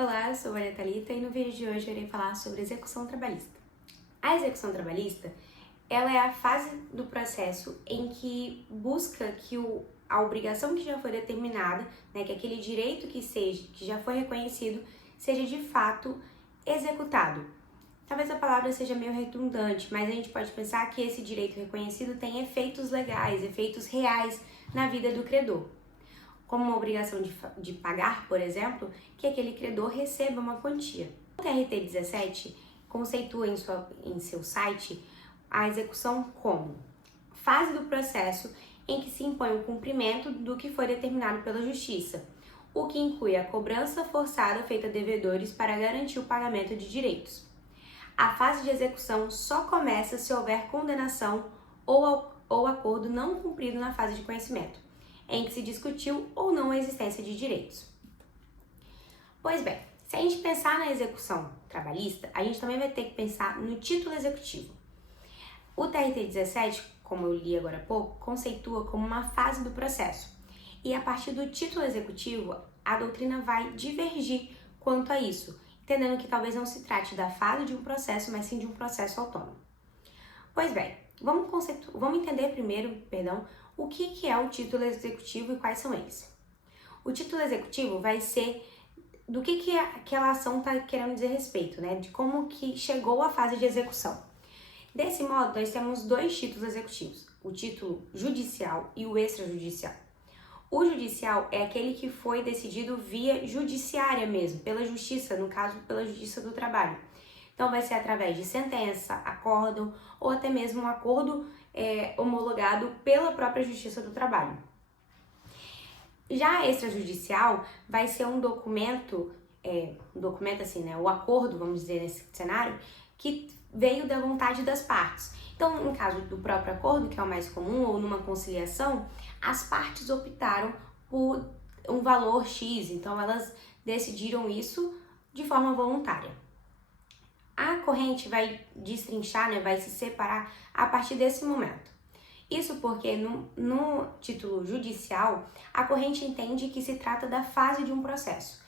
Olá, eu sou Maria Thalita e no vídeo de hoje eu irei falar sobre execução trabalhista. A execução trabalhista, ela é a fase do processo em que busca que a obrigação que já foi determinada, que aquele direito que já foi reconhecido, seja de fato executado. Talvez a palavra seja meio redundante, mas a gente pode pensar que esse direito reconhecido tem efeitos legais, efeitos reais na vida do credor. Como uma obrigação de pagar, por exemplo, que aquele credor receba uma quantia. O TRT 17 conceitua em seu site a execução como fase do processo em que se impõe o cumprimento do que foi determinado pela Justiça, o que inclui a cobrança forçada feita a devedores para garantir o pagamento de direitos. A fase de execução só começa se houver condenação ou acordo não cumprido na fase de conhecimento, em que se discutiu ou não a existência de direitos. Pois bem, se a gente pensar na execução trabalhista, a gente também vai ter que pensar no título executivo. O TRT 17, como eu li agora há pouco, conceitua como uma fase do processo. E a partir do título executivo, a doutrina vai divergir quanto a isso, entendendo que talvez não se trate da fase de um processo, mas sim de um processo autônomo. Pois bem, vamos entender primeiro, o que é o título executivo e quais são eles. O título executivo vai ser do que aquela ação está querendo dizer respeito, de como que chegou à fase de execução. Desse modo, nós temos dois títulos executivos, o título judicial e o extrajudicial. O judicial é aquele que foi decidido via judiciária mesmo, pela justiça, no caso, pela Justiça do Trabalho. Então, vai ser através de sentença, acórdão ou até mesmo um acordo homologado pela própria Justiça do Trabalho. Já a extrajudicial vai ser um documento o acordo, vamos dizer, nesse cenário, que veio da vontade das partes. Então, no caso do próprio acordo, que é o mais comum, ou numa conciliação, as partes optaram por um valor X, então elas decidiram isso de forma voluntária. A corrente vai destrinchar, vai se separar a partir desse momento. Isso porque no título judicial, a corrente entende que se trata da fase de um processo.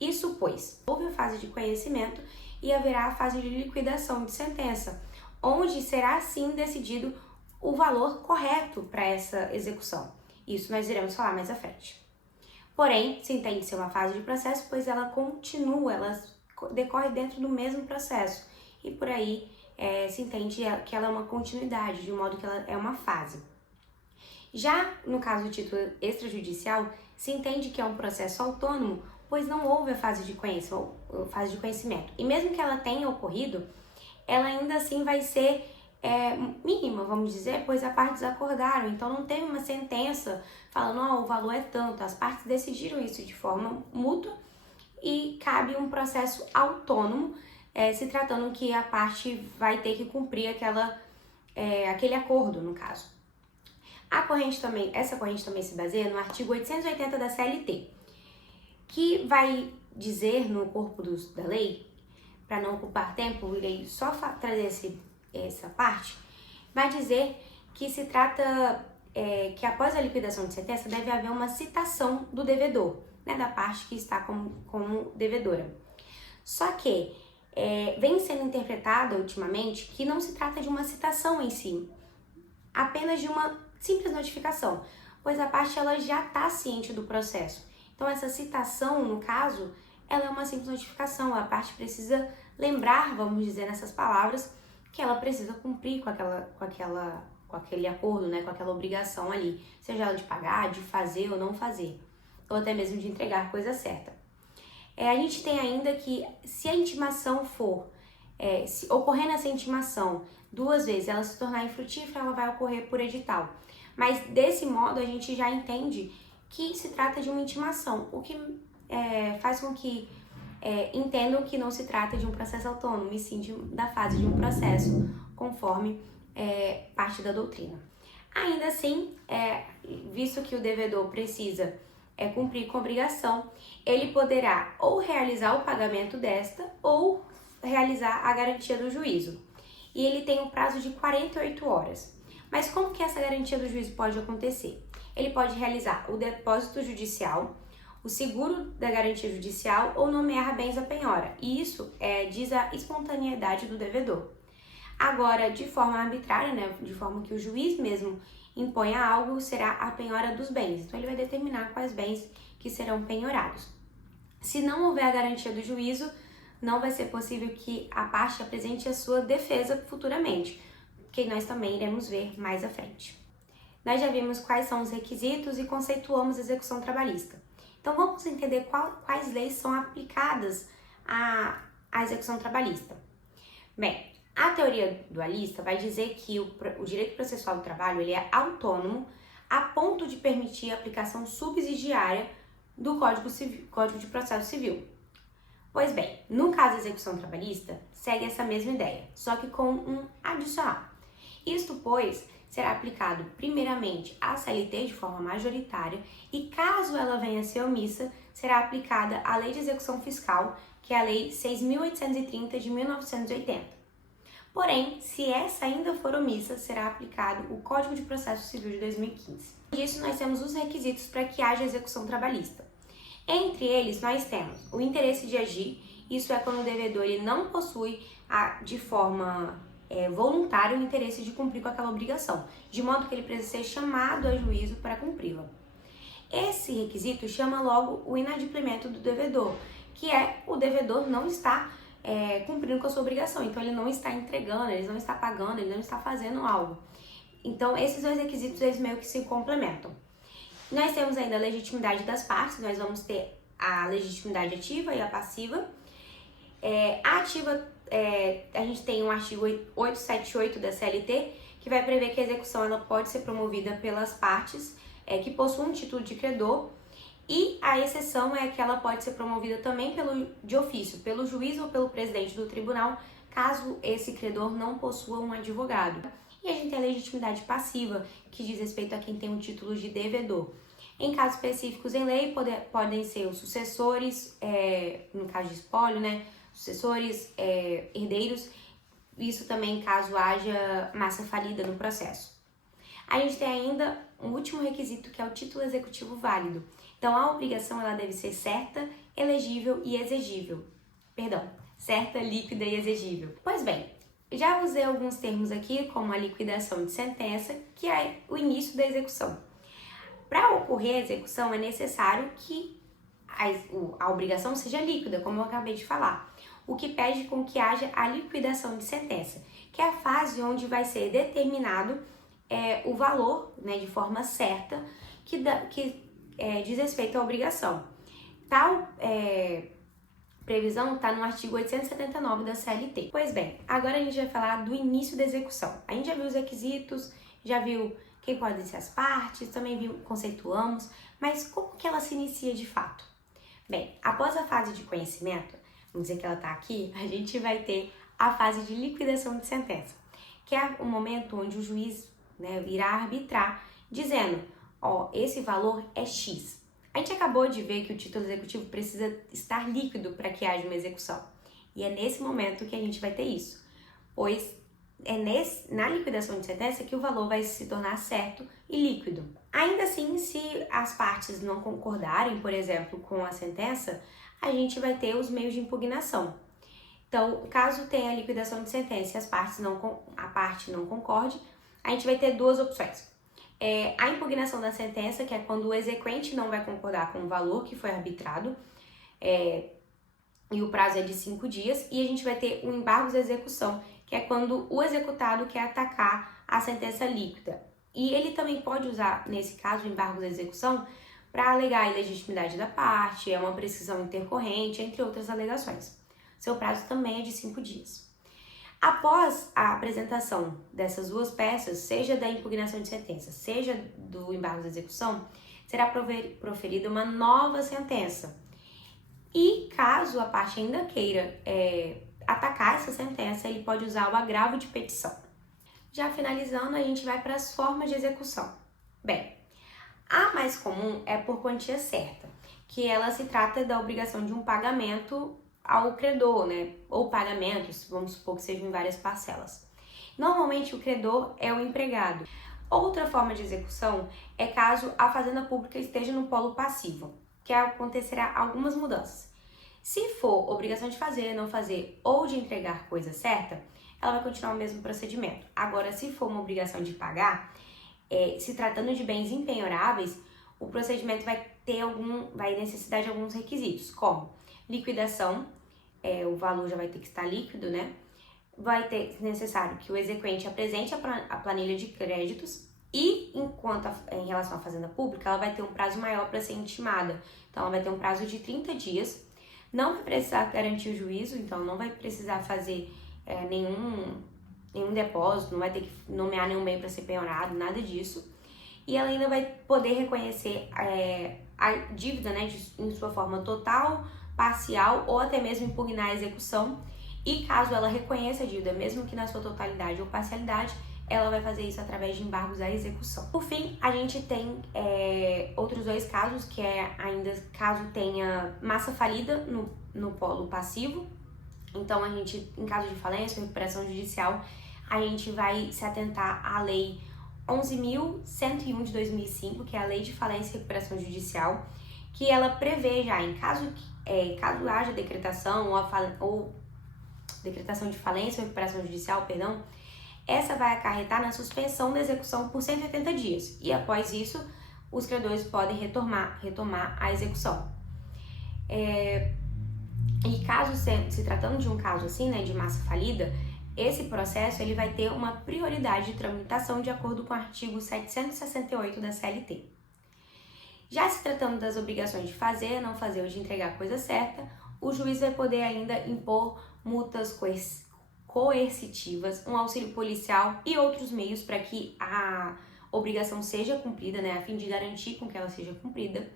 Isso pois, houve a fase de conhecimento e haverá a fase de liquidação de sentença, onde será sim decidido o valor correto para essa execução. Isso nós iremos falar mais à frente. Porém, se entende ser uma fase de processo, pois ela continua, ela decorre dentro do mesmo processo e por aí se entende que ela é uma continuidade, de um modo que ela é uma fase. Já no caso do título extrajudicial, se entende que é um processo autônomo, pois não houve a fase de conhecimento. E mesmo que ela tenha ocorrido, ela ainda assim vai ser mínima, vamos dizer, pois as partes acordaram. Então não teve uma sentença falando, o valor é tanto. As partes decidiram isso de forma mútua e cabe um processo autônomo, se tratando que a parte vai ter que cumprir aquele acordo, no caso. Essa corrente também se baseia no artigo 880 da CLT, que vai dizer no corpo da lei, para não ocupar tempo, irei só trazer essa parte, vai dizer que se trata que após a liquidação de sentença deve haver uma citação do devedor, da parte que está como devedora. Só que vem sendo interpretada ultimamente que não se trata de uma citação em si, apenas de uma simples notificação, pois a parte ela já está ciente do processo. Então essa citação, no caso, ela é uma simples notificação, a parte precisa lembrar, vamos dizer nessas palavras, que ela precisa cumprir com aquele acordo, com aquela obrigação ali, seja ela de pagar, de fazer ou não fazer, ou até mesmo de entregar a coisa certa. A gente tem ainda que, se a intimação se ocorrendo essa intimação 2 vezes, ela se tornar infrutífera, ela vai ocorrer por edital. Mas desse modo a gente já entende que se trata de uma intimação, o que faz com que entendam que não se trata de um processo autônomo, e sim da fase de um processo, conforme parte da doutrina. Ainda assim, visto que o devedor precisa cumprir com a obrigação, ele poderá ou realizar o pagamento desta ou realizar a garantia do juízo. E ele tem um prazo de 48 horas. Mas como que essa garantia do juízo pode acontecer? Ele pode realizar o depósito judicial, o seguro da garantia judicial ou nomear bens à penhora. E isso diz a espontaneidade do devedor. Agora, de forma arbitrária, né, de forma que o juiz mesmo imponha algo, será a penhora dos bens. Então, ele vai determinar quais bens que serão penhorados. Se não houver a garantia do juízo, não vai ser possível que a parte apresente a sua defesa futuramente, que nós também iremos ver mais à frente. Nós já vimos quais são os requisitos e conceituamos a execução trabalhista. Então, vamos entender quais leis são aplicadas à execução trabalhista. Bem, a teoria dualista vai dizer que o direito processual do trabalho ele é autônomo a ponto de permitir a aplicação subsidiária do Código de Processo Civil. Pois bem, no caso da execução trabalhista, segue essa mesma ideia, só que com um adicional. Isto, pois, será aplicado primeiramente à CLT de forma majoritária e, caso ela venha a ser omissa, será aplicada a Lei de Execução Fiscal, que é a Lei 6.830 de 1980. Porém, se essa ainda for omissa, será aplicado o Código de Processo Civil de 2015. Disso, nós temos os requisitos para que haja execução trabalhista. Entre eles, nós temos o interesse de agir, isso é quando o devedor ele não possui de forma voluntária o interesse de cumprir com aquela obrigação, de modo que ele precisa ser chamado a juízo para cumpri-la. Esse requisito chama logo o inadimplemento do devedor, que é o devedor não estar cumprindo com a sua obrigação, então ele não está entregando, ele não está pagando, ele não está fazendo algo. Então, esses dois requisitos, eles meio que se complementam. Nós temos ainda a legitimidade das partes, nós vamos ter a legitimidade ativa e a passiva. A ativa, a gente tem um artigo 878 da CLT, que vai prever que a execução ela pode ser promovida pelas partes que possuem um título de credor, e a exceção é que ela pode ser promovida também de ofício, pelo juiz ou pelo presidente do tribunal, caso esse credor não possua um advogado. E a gente tem a legitimidade passiva, que diz respeito a quem tem um título de devedor. Em casos específicos em lei, podem ser os sucessores, no caso de espólio, né? Sucessores, herdeiros, isso também caso haja massa falida no processo. A gente tem ainda um último requisito, que é o título executivo válido. Então, a obrigação ela deve ser certa, elegível e exigível. Certa, líquida e exigível. Pois bem, já usei alguns termos aqui, como a liquidação de sentença, que é o início da execução. Para ocorrer a execução, é necessário que a obrigação seja líquida, como eu acabei de falar, o que pede com que haja a liquidação de sentença, que é a fase onde vai ser determinado o valor, né, de forma certa, que diz respeito à obrigação. Tal previsão está no artigo 879 da CLT. Pois bem, agora a gente vai falar do início da execução. A gente já viu os requisitos, já viu quem podem ser as partes, também conceituamos, mas como que ela se inicia de fato? Bem, após a fase de conhecimento, vamos dizer que ela está aqui, a gente vai ter a fase de liquidação de sentença, que é o momento onde o juiz, né, irá arbitrar, dizendo, esse valor é X. A gente acabou de ver que o título executivo precisa estar líquido para que haja uma execução. E é nesse momento que a gente vai ter isso, pois na liquidação de sentença que o valor vai se tornar certo e líquido. Ainda assim, se as partes não concordarem, por exemplo, com a sentença, a gente vai ter os meios de impugnação. Então, caso tenha a liquidação de sentença e a parte não concorde, a gente vai ter duas opções. A impugnação da sentença, que é quando o exequente não vai concordar com o valor que foi arbitrado, e o prazo é de 5 dias, e a gente vai ter o embargo de execução, que é quando o executado quer atacar a sentença líquida. E ele também pode usar, nesse caso, o embargo de execução para alegar a ilegitimidade da parte, uma prescrição intercorrente, entre outras alegações. Seu prazo também é de 5 dias. Após a apresentação dessas duas peças, seja da impugnação de sentença, seja do embargo de execução, será proferida uma nova sentença. E caso a parte ainda queira atacar essa sentença, ele pode usar o agravo de petição. Já finalizando, a gente vai para as formas de execução. Bem, a mais comum é por quantia certa, que ela se trata da obrigação de um pagamento ao credor, né? Ou pagamentos, vamos supor que sejam em várias parcelas. Normalmente o credor é o empregado. Outra forma de execução é caso a fazenda pública esteja no polo passivo, que acontecerá algumas mudanças. Se for obrigação de fazer, não fazer ou de entregar coisa certa, ela vai continuar o mesmo procedimento. Agora, se for uma obrigação de pagar, se tratando de bens impenhoráveis, o procedimento vai necessitar de alguns requisitos, como liquidação, o valor já vai ter que estar líquido, né? Vai ter necessário que o exequente apresente a planilha de créditos e, em relação à fazenda pública, ela vai ter um prazo maior para ser intimada. Então, ela vai ter um prazo de 30 dias, não vai precisar garantir o juízo, então não vai precisar fazer nenhum depósito, não vai ter que nomear nenhum bem para ser penhorado, nada disso. E ela ainda vai poder reconhecer a dívida, né, em sua forma total, parcial ou até mesmo impugnar a execução. E caso ela reconheça a dívida, mesmo que na sua totalidade ou parcialidade, ela vai fazer isso através de embargos à execução. Por fim, a gente tem outros dois casos, que é ainda caso tenha massa falida no polo passivo. Então, em caso de falência ou recuperação judicial, a gente vai se atentar à Lei 11.101 de 2005, que é a Lei de Falência e Recuperação Judicial, que ela prevê já, caso haja decretação ou decretação de falência ou recuperação judicial, essa vai acarretar na suspensão da execução por 180 dias. E após isso, os credores podem retomar a execução. E caso se tratando de um caso assim, né, de massa falida, esse processo ele vai ter uma prioridade de tramitação de acordo com o artigo 768 da CLT. Já se tratando das obrigações de fazer, não fazer ou de entregar a coisa certa, o juiz vai poder ainda impor multas coercitivas, um auxílio policial e outros meios para que a obrigação seja cumprida, né, a fim de garantir com que ela seja cumprida.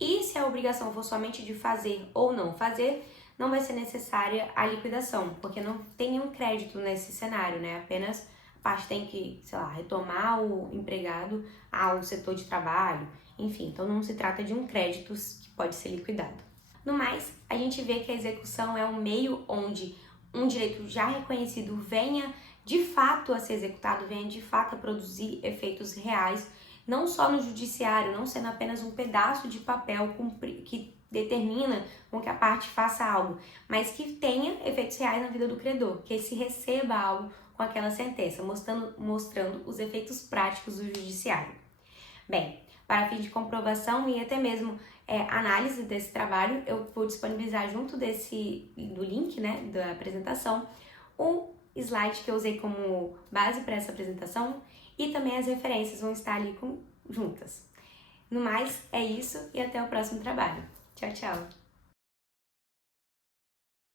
E se a obrigação for somente de fazer ou não fazer, não vai ser necessária a liquidação, porque não tem nenhum crédito nesse cenário, né? Apenas a parte tem que, retomar o empregado ao setor de trabalho, enfim, então não se trata de um crédito que pode ser liquidado. No mais, a gente vê que a execução é um meio onde um direito já reconhecido venha de fato a ser executado, venha de fato a produzir efeitos reais, não só no judiciário, não sendo apenas um pedaço de papel que determina com que a parte faça algo, mas que tenha efeitos reais na vida do credor, que se receba algo com aquela sentença, mostrando os efeitos práticos do judiciário. Bem, para fim de comprovação e até mesmo análise desse trabalho, eu vou disponibilizar junto do link, né, da apresentação, um slide que eu usei como base para essa apresentação e também as referências vão estar ali juntas. No mais, é isso e até o próximo trabalho. Tchau, tchau!